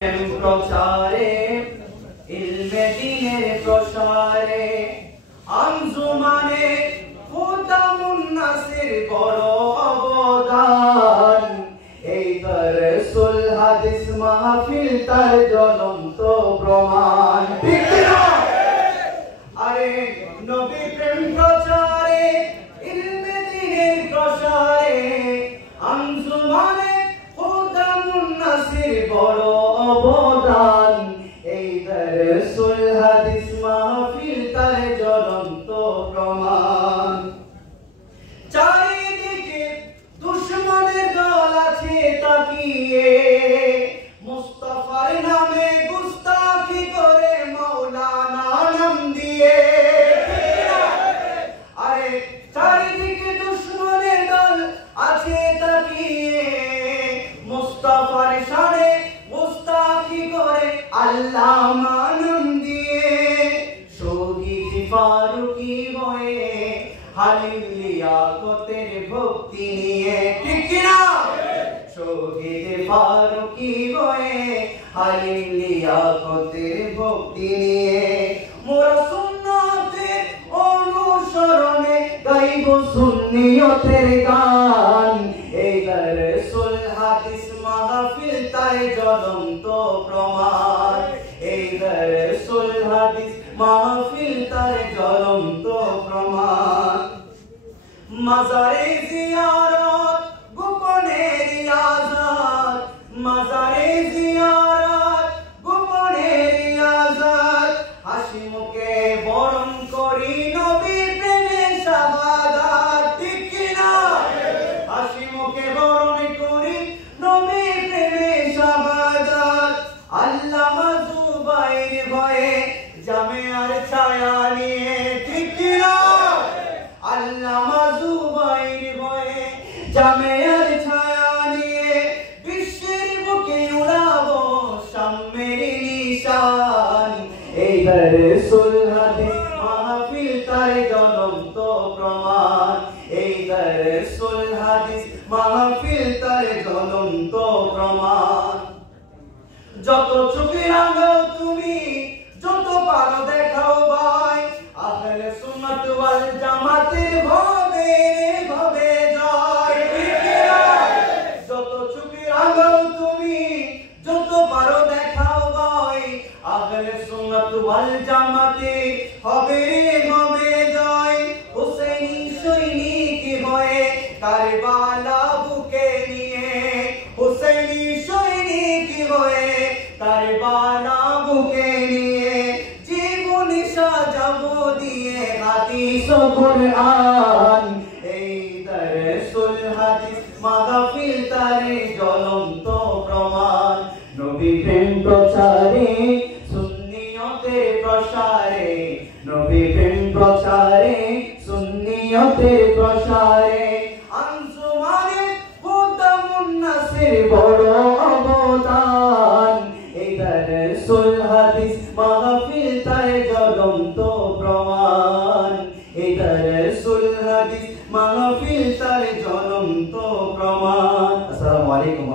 প্রচারে ইলমে দ্বীনের প্রসারে আঞ্জুমানে খুদামুন নাসির বড় অবদান। এই দরসুল হাদিস মাহফিল তার জ্বলন্ত প্রমাণ। ঠিক না? আরে নবী প্রেম প্রচারে ইলমে দ্বীনের প্রসারে আঞ্জুমানে খুদামুন নাসির বড় অবদান। এই দরসুল হাদিস মাহফিল তার জ্বলন্ত প্রমাণ। চারিদিকে দুশমনের দল আছে তাকিয়ে, মুস্তাফার নামে গুস্তাখি করে মাওলানা নাম দিয়ে। আরে চারিদিকে দুশমনের দল আছে তাকিয়ে, মুস্তাফার শানে গুস্তাখি করে আল্লাহ নাম দিয়ে। শহীদ ফারুকী হয়ে হালিম লিয়াকতের ভক্তি নিয়ে। ঠিক না? শহীদ ফারুকী হয়ে হালিম লিয়াকতের ভক্তি নিয়ে মোরা সুন্নতের অনুসরণে গাইব সুন্নিয়তের গান। এই দরসুল হাদিস মাহফিল তার জ্বলন্ত প্রমাণ। এই দরসুল হাদিস মাহফিল তার জ্বলন্ত প্রমাণ। মাজারে জিয়ারত গোপনে রিয়াজত, মাজারে জিয়ারত গোপনে রিয়াজত। হাসি মুখে বরণ করি নবীর প্রেমে শাহাদাত। ঠিক কি না? হাসি মুখে বরণ করি নবীর প্রেমে শাহাদাত। আল্লামা জুবাইর ভয়ে জামিয়ার ছায়া নিয়ে। ঠিক কি না? আল্লামা জুবাইর ভয়ে জামিয়ার ছায়া নিয়ে বিশ্বের বুকে উড়াবো সাম্যের নিশান। এই দরসুল হাদিস মাহফিল তার জ্বলন্ত প্রমাণ। এই দরসুল হাদিস মাহফিল তার জ্বলন্ত প্রমাণ। যত চোখে রাঙাও তুমি, যত পারো দেখাও ভাই, আহলে সুন্নাত ওয়াল জামাতের ভাবে ভাবে জয়। যত চোখে রাঙাও তুমি, যত পারো দেখাও ভাই, আহলে সুন্নাত ওয়াল জামাতের হবে হবে জয়। হুসাইনি সৈনিক হয়ে কারবালা বুকে নিয়ে, হুসাইনি সৈনিক হয়ে কারবালা বুকে নিয়ে জীবন সাজাবো দিয়ে হাদিস ও কুরআন। এই দরসুল হাদিস মাহফিল তার জ্বলন্ত প্রমাণ। নবী প্রেম প্রচারে সুন্নিয়তের প্রসারে, নবী প্রেম প্রচারে সুন্নিয়তের প্রসারে আঞ্জুমানে খুদামুন নাসির বড় অবদান। এই দরসুল হাদিস মাহফিল তার জ্বলন্ত প্রমাণ। এই দরসুল হাদিস মাহফিল তার জ্বলন্ত প্রমাণ। আসসালামু আলাইকুম।